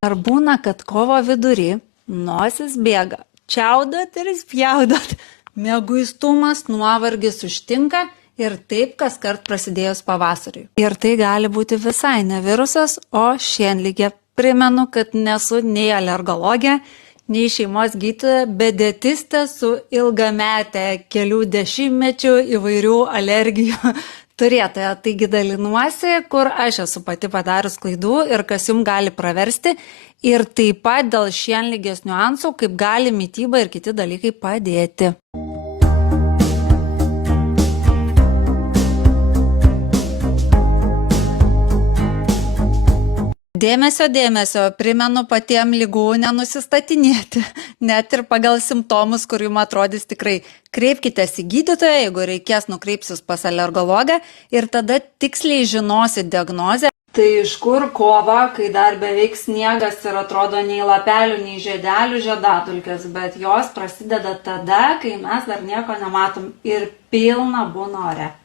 Ar būna, kad kovo vidury nosis bėga, čiaudot ir spjaudot, mieguistumas, nuovargis užtinka ir taip kaskart prasidėjus pavasariui. Ir tai gali būti visai ne virusas, o šienligė. Primenu, kad nesu nei alergologė, nei šeimos gydytoja, bet dietistė su ilgametė kelių dešimtmečių įvairių alergijų turėtoja. Taigi dalinuosi, kur aš esu pati padarius klaidų ir kas jums gali praversti. Ir taip pat dėl šienligės niuansų, kaip gali mityba ir kiti dalykai padėti. Dėmesio, primenu patiem ligų nenusistatinėti, net ir pagal simptomus, kur jums atrodys tikrai. Kreipkitės į gydytoją, jeigu reikės nukreipsis pas alergologą ir tada tiksliai žinosit diagnozę. Tai iš kur kova, kai dar beveik sniegas ir atrodo nei lapelių, nei žiedelių žiedadulkės, bet jos prasideda tada, kai mes dar nieko nematom ir pilna būna ore.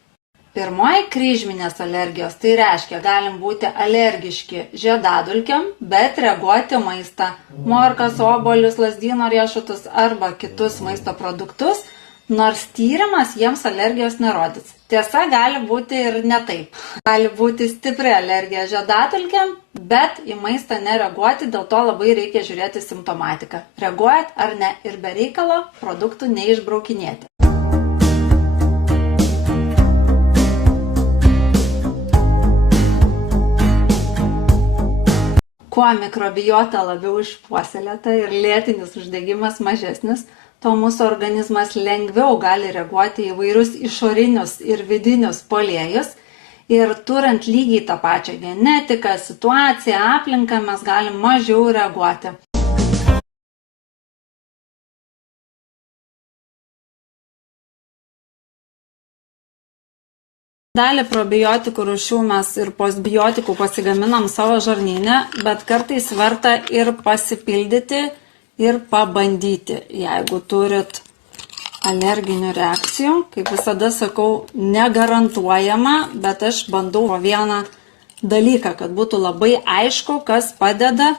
Pirmoji kryžminės alergijos, tai reiškia, galim būti alergiški žiedadulkėm, bet reaguoti maistą, morkas, obuolius, lazdyno riešutus arba kitus maisto produktus, nors tyrimas jiems alergijos nerodys. Tiesa, gali būti ir ne taip. Gali būti stipri alergija žiedadulkėm, bet į maistą nereaguoti, dėl to labai reikia žiūrėti simptomatiką. Reaguojat ar ne ir be reikalo produktų neišbraukinėti. Kuo mikrobiota labiau išpuoselėta ir lėtinis uždegimas mažesnis, tuo mūsų organizmas lengviau gali reaguoti į įvairius išorinius ir vidinius puolėjus. Ir turint lygiai tą pačią genetiką, situaciją, aplinką, mes galim mažiau reaguoti. Dalį probiotikų rūšių mes ir postbiotikų pasigaminam savo žarnyne, bet kartais verta ir pasipildyti ir pabandyti. Jeigu turit alerginių reakcijų, kaip visada sakau, negarantuojama, bet aš bandau vieną dalyką, kad būtų labai aišku, kas padeda